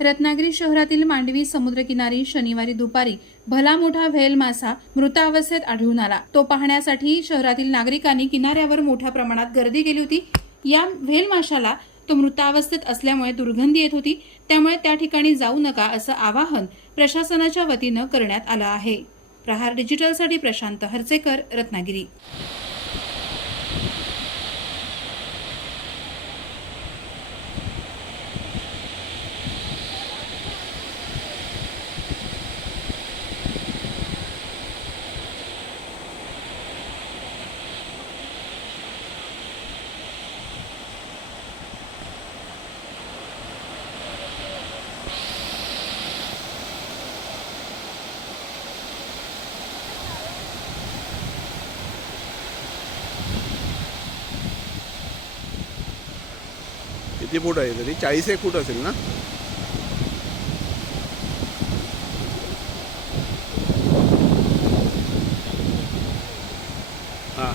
रत्नागिरी शहरातील मांडवी समुद्रकिनारी शनिवारी दुपारी भला मोठा व्हेल मासा मृतावस्थेत आढळून आला. तो पाहण्यासाठी शहरातील नागरिकांनी किनाऱ्यावर मोठ्या प्रमाणात गर्दी केली होती. या व्हेल माशाला तो मृतावस्थेत असल्यामुळे दुर्गंधी येत होती. त्यामुळे त्या ठिकाणी जाऊ नका असं आवाहन प्रशासनाच्या वतीनं करण्यात आलं आहे. प्रहार डिजिटलसाठी प्रशांत हर्चेकर रत्नागिरी. किती फूट आहे तरी? चाळीस एक फूट असेल ना? हां.